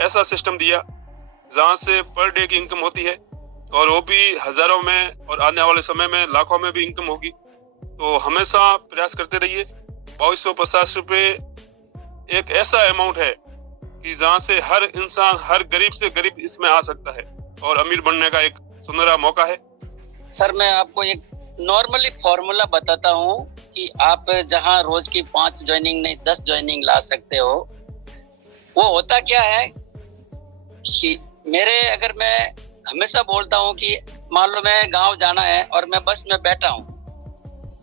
ऐसा सिस्टम दिया जहाँ से पर डे की इनकम होती है और वो भी हजारों में और आने वाले समय में लाखों में भी इनकम होगी। तो हमेशा प्रयास करते रहिए। 2250 रुपये एक ऐसा अमाउंट है कि जहाँ से हर इंसान, हर गरीब से गरीब इसमें आ सकता है और अमीर बनने का एक सुनहरा मौका है। सर मैं आपको एक नॉर्मली फॉर्मूला बताता हूँ कि आप जहाँ रोज की 5 ज्वाइनिंग नहीं 10 ज्वाइनिंग ला सकते हो। वो होता क्या है कि अगर मैं हमेशा बोलता हूँ कि मान लो मैं गांव जाना है और मैं बस में बैठा हूँ,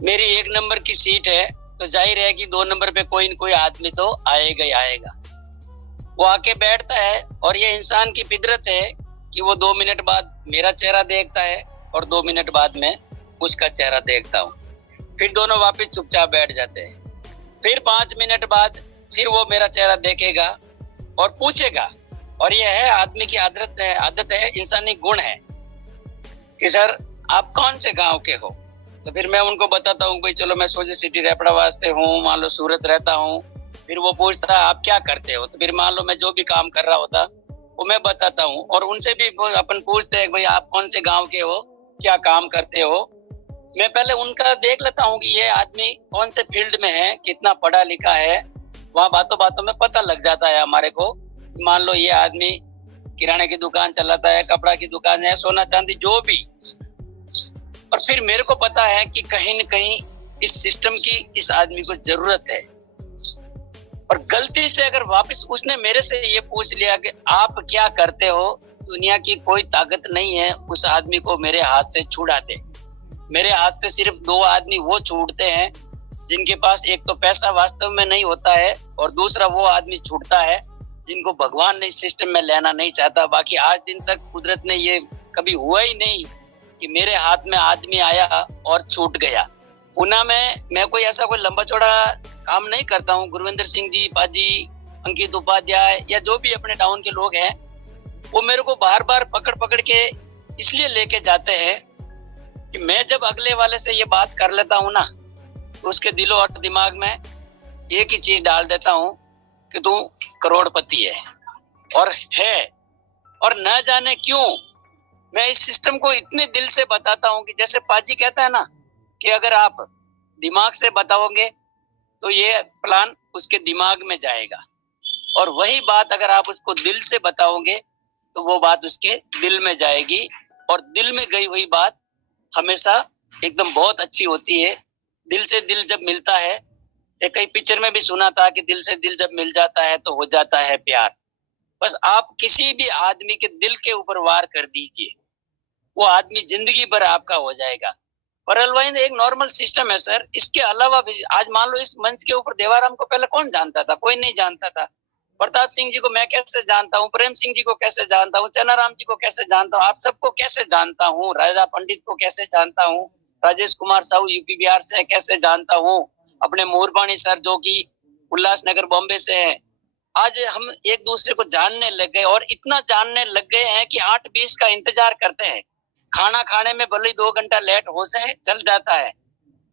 मेरी 1 नंबर की सीट है, तो जाहिर है कि 2 नंबर पे कोई न कोई आदमी तो आएगा ही आएगा। वो आके बैठता है और ये इंसान की फितरत है कि वो 2 मिनट बाद मेरा चेहरा देखता है और 2 मिनट बाद मैं उसका चेहरा देखता हूँ। फिर दोनों वापस चुपचाप बैठ जाते हैं। फिर 5 मिनट बाद फिर वो मेरा चेहरा देखेगा और पूछेगा, और ये है आदमी की आदत है, इंसानी गुण है कि सर आप कौन से गांव के हो। तो फिर मैं उनको बताता हूँ भाई चलो मैं सोजे सिटी रेपड़ावाद से हूँ, मान लो सूरत रहता हूँ। फिर वो पूछता है आप क्या करते हो, तो फिर मान लो मैं जो भी काम कर रहा होता वो मैं बताता हूँ। और उनसे भी अपन पूछते हैं भाई आप कौन से गांव के हो, क्या काम करते हो। मैं पहले उनका देख लेता हूँ कि ये आदमी कौन से फील्ड में है, कितना पढ़ा लिखा है। वहाँ बातों बातों में पता लग जाता है हमारे को। मान लो ये आदमी किराने की दुकान चलाता है, कपड़ा की दुकान है, सोना चांदी जो भी। और फिर मेरे को पता है कि कहीं न कहीं इस सिस्टम की इस आदमी को जरूरत है। और गलती से अगर वापस उसने मेरे से ये पूछ लिया कि आप क्या करते हो, दुनिया की कोई ताकत नहीं है उस आदमी को मेरे हाथ से छुड़ा दे। मेरे हाथ से सिर्फ 2 आदमी वो छूटते हैं जिनके पास एक तो पैसा वास्तव में नहीं होता है और दूसरा वो आदमी छूटता है जिनको भगवान ने इस सिस्टम में लेना नहीं चाहता। बाकी आज दिन तक कुदरत ने ये कभी हुआ ही नहीं कि मेरे हाथ में आदमी आया और छूट गया। पुणे में मैं कोई ऐसा कोई लंबा चौड़ा काम नहीं करता हूँ। गुरविंदर सिंह जी, पाजी, अंकित उपाध्याय या जो भी अपने टाउन के लोग हैं, वो मेरे को बार बार पकड़ पकड़ के इसलिए लेके जाते हैं कि मैं जब अगले वाले से ये बात कर लेता हूँ ना, तो उसके दिलो और दिमाग में एक ही चीज डाल देता हूँ कि तू करोड़पति है। और न जाने क्यों मैं इस सिस्टम को इतने दिल से बताता हूँ कि जैसे पाजी कहता है ना कि अगर आप दिमाग से बताओगे तो ये प्लान उसके दिमाग में जाएगा, और वही बात अगर आप उसको दिल से बताओगे तो वो बात उसके दिल में जाएगी। और दिल में गई हुई बात हमेशा एकदम बहुत अच्छी होती है। दिल से दिल जब मिलता है, एक कई पिक्चर में भी सुना था कि दिल से दिल जब मिल जाता है तो हो जाता है प्यार। बस आप किसी भी आदमी के दिल के ऊपर वार कर दीजिए, वो आदमी जिंदगी भर आपका हो जाएगा। परलवाइन एक नॉर्मल सिस्टम है सर। इसके अलावा भी आज मान लो इस मंच के ऊपर देवाराम को पहले कौन जानता था? कोई नहीं जानता था। प्रताप सिंह जी को मैं कैसे जानता हूँ, प्रेम सिंह जी को कैसे जानता हूँ, चनाराम जी को कैसे जानता हूँ, आप सबको कैसे जानता हूँ, राजा पंडित को कैसे जानता हूँ, राजेश कुमार साहू यूपी बिहार से कैसे जानता हूँ, अपने मोरबाणी सर जो कि उल्लासनगर बॉम्बे से है। आज हम एक दूसरे को जानने लग गए और इतना जानने लग गए हैं कि 8:20 का इंतजार करते हैं। खाना खाने में भले 2 घंटा लेट हो जाए चल जाता है,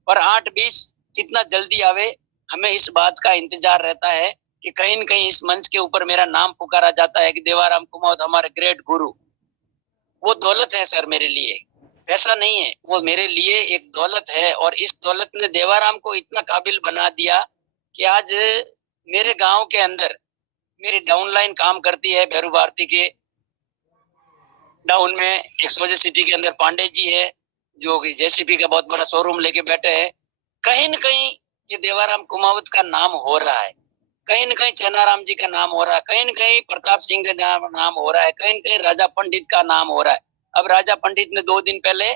पर 8:20 कितना जल्दी आवे हमें इस बात का इंतजार रहता है कि कहीं न कहीं इस मंच के ऊपर मेरा नाम पुकारा जाता है कि देवाराम कुमावत हमारे ग्रेट गुरु। वो दौलत है सर मेरे लिए, पैसा नहीं है। वो मेरे लिए एक दौलत है और इस दौलत ने देवाराम को इतना काबिल बना दिया कि आज मेरे गांव के अंदर मेरी डाउनलाइन काम करती है। भैरू भारती के डाउन में एक्सपोजर सिटी के अंदर पांडे जी है जो कि जेसीबी का बहुत बड़ा शोरूम लेके बैठे हैं। कहीं न कहीं ये देवाराम कुमावत का नाम हो रहा है, कहीं न कहीं चनाराम जी का नाम हो रहा है, कहीं न कहीं प्रताप सिंह का नाम हो रहा है, कहीं न कहीं राजा पंडित का नाम हो रहा है। अब राजा पंडित ने 2 दिन पहले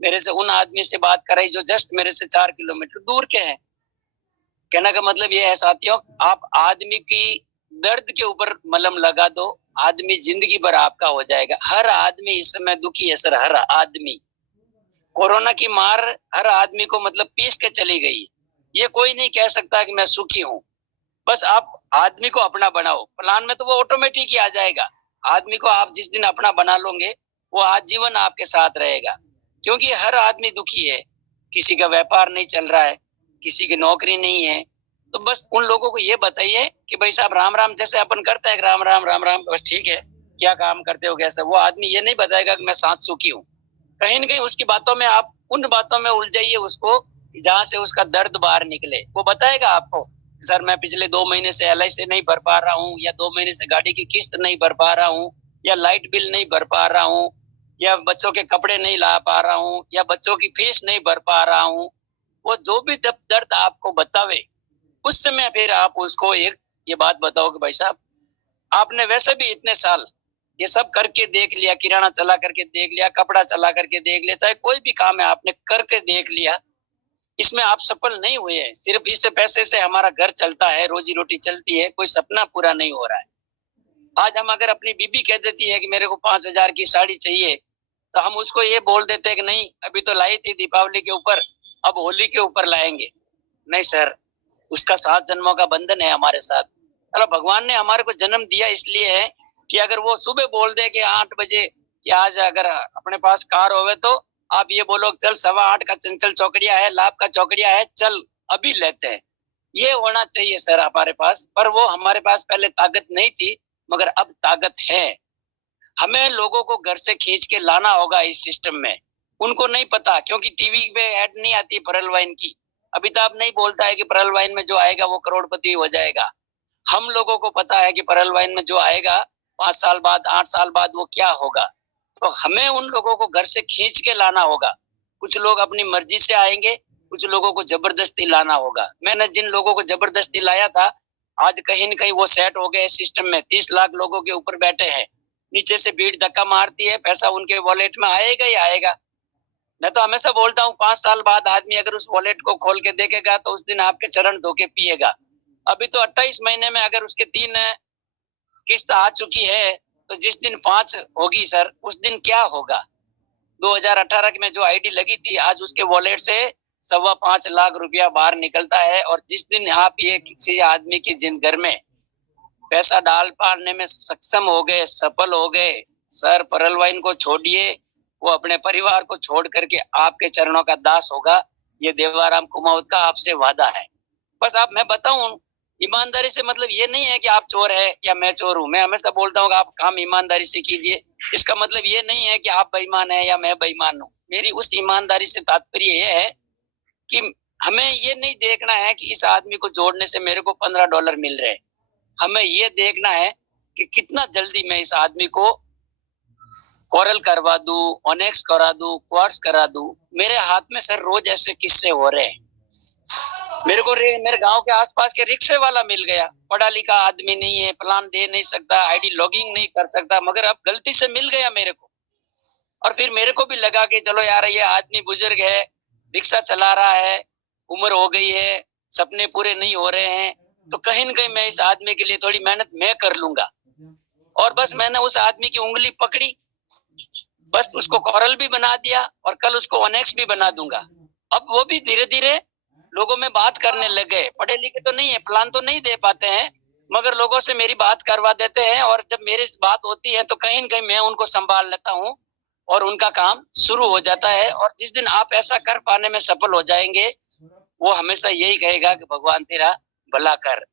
मेरे से उन आदमी से बात कराई जो जस्ट मेरे से 4 किलोमीटर दूर के हैं। कहने का मतलब ये है साथियों, आप आदमी की दर्द के ऊपर मलहम लगा दो, आदमी जिंदगी भर आपका हो जाएगा। हर आदमी इस समय दुखी है सर, हर आदमी। कोरोना की मार हर आदमी को मतलब पीस के चली गई। ये कोई नहीं कह सकता कि मैं सुखी हूँ। बस आप आदमी को अपना बनाओ, प्लान में तो वो ऑटोमेटिक ही आ जाएगा। आदमी को आप जिस दिन अपना बना लोगे वो आजीवन आपके साथ रहेगा, क्योंकि हर आदमी दुखी है। किसी का व्यापार नहीं चल रहा है, किसी की नौकरी नहीं है, तो बस उन लोगों को ये बताइए कि भाई साहब राम राम जैसे अपन करते हैं, राम राम राम राम, बस ठीक है, क्या काम करते हो कैसे। वो आदमी ये नहीं बताएगा कि मैं 7 सुखी हूँ। कहीं ना कहीं उसकी बातों में आप उन बातों में उलझाइए उसको जहां से उसका दर्द बाहर निकले। वो बताएगा आपको, सर मैं पिछले 2 महीने से LIC नहीं भर पा रहा हूँ, या 2 महीने से गाड़ी की किस्त नहीं भर पा रहा हूँ, या लाइट बिल नहीं भर पा रहा हूँ, या बच्चों के कपड़े नहीं ला पा रहा हूँ, या बच्चों की फीस नहीं भर पा रहा हूँ। वो जो भी दर्द आपको बतावे, उस समय फिर आप उसको एक ये बात बताओ कि भाई साहब आपने वैसे भी इतने साल ये सब करके देख लिया, किराना चला करके देख लिया, कपड़ा चला करके देख लिया, चाहे कोई भी काम है आपने करके देख लिया, इसमें आप सफल नहीं हुए हैं। सिर्फ इस पैसे से हमारा घर चलता है, रोजी रोटी चलती है, कोई सपना पूरा नहीं हो रहा है। आज हम अगर अपनी बीबी कह देती है कि मेरे को 5,000 की साड़ी चाहिए, तो हम उसको ये बोल देते हैं कि नहीं अभी तो लाई थी दीपावली के ऊपर, अब होली के ऊपर लाएंगे। नहीं सर, उसका 7 जन्मों का बंधन है हमारे साथ। चलो भगवान ने हमारे को जन्म दिया इसलिए है कि अगर वो सुबह बोल दे कि 8 बजे कि आज अगर अपने पास कार होवे तो आप ये बोलो चल 8:15 का चंचल चौकड़िया है, लाभ का चौकड़िया है, चल अभी लेते हैं। ये होना चाहिए सर हमारे पास, पर वो हमारे पास पहले ताकत नहीं थी, मगर अब ताकत है। हमें लोगों को घर से खींच के लाना होगा इस सिस्टम में। उनको नहीं पता, क्योंकि टीवी पे ऐड नहीं आती परल वाइन की। अमिताभ नहीं बोलता है कि परल वाइन में जो आएगा वो करोड़पति हो जाएगा। हम लोगों को पता है कि परल वाइन में जो आएगा 5 साल बाद 8 साल बाद वो क्या होगा। तो हमें उन लोगों को घर से खींच के लाना होगा। कुछ लोग अपनी मर्जी से आएंगे, कुछ लोगों को जबरदस्ती लाना होगा। मैंने जिन लोगों को जबरदस्ती लाया था, आज कहीं न कहीं वो सेट हो गए सिस्टम में। 30 लाख लोगों के ऊपर बैठे हैं, नीचे से भीड़ धक्का मारती है, पैसा उनके वॉलेट में आएगा ही आएगा। मैं तो हमेशा बोलता हूँ 5 साल बाद आदमी अगर उस वॉलेट को खोल के देखेगा तो उस दिन आपके चरण धो के पिएगा। अभी तो 28 महीने में अगर उसके 3 किस्त आ चुकी है, तो जिस दिन 5 होगी सर, उस दिन क्या होगा। 2018 में जो आईडी लगी थी, आज उसके वॉलेट से 5.25 लाख रुपया बाहर निकलता है। और जिस दिन आप ये किसी आदमी के जिन घर में पैसा डाल पाने में सक्षम हो गए, सफल हो गए, सर परल वाइन को छोड़िए, वो अपने परिवार को छोड़ करके आपके चरणों का दास होगा। ये देवाराम कुमावत का आपसे वादा है। बस आप मैं बताऊं, ईमानदारी से मतलब ये नहीं है कि आप चोर है या मैं चोर हूं। मैं हमेशा बोलता हूँ कि आप काम ईमानदारी से कीजिए। इसका मतलब ये नहीं है कि आप बेईमान है या मैं बेईमान हूँ। मेरी उस ईमानदारी से तात्पर्य ये है कि हमें ये नहीं देखना है कि इस आदमी को जोड़ने से मेरे को $15 मिल रहे हैं। हमें ये देखना है कि कितना जल्दी मैं इस आदमी को कोरल करवा दूं, ओनेक्स करा दूं, क्वार्ट्स करा दूं। मेरे हाथ में सर रोज ऐसे किस्से हो रहे हैं। मेरे को मेरे गांव के आसपास के रिक्शे वाला मिल गया, पढ़ा लिखा आदमी नहीं है, प्लान दे नहीं सकता, आईडी लॉगिंग नहीं कर सकता, मगर अब गलती से मिल गया मेरे को। और फिर मेरे को भी लगा कि चलो यार ये आदमी बुजुर्ग है, रिक्शा चला रहा है, उम्र हो गई है, सपने पूरे नहीं हो रहे हैं, तो कहीं न कहीं मैं इस आदमी के लिए थोड़ी मेहनत मैं कर लूंगा। और बस मैंने उस आदमी की उंगली पकड़ी, बस उसको कोरल भी बना दिया और कल उसको ओनेक्स भी बना दूंगा। अब वो भी धीरे धीरे लोगों में बात करने लगे। पढ़े लिखे तो नहीं है, प्लान तो नहीं दे पाते हैं, मगर लोगों से मेरी बात करवा देते हैं। और जब मेरी बात होती है तो कहीं न कहीं मैं उनको संभाल लेता हूँ और उनका काम शुरू हो जाता है। और जिस दिन आप ऐसा कर पाने में सफल हो जाएंगे, वो हमेशा यही कहेगा कि भगवान तेरा भला कर।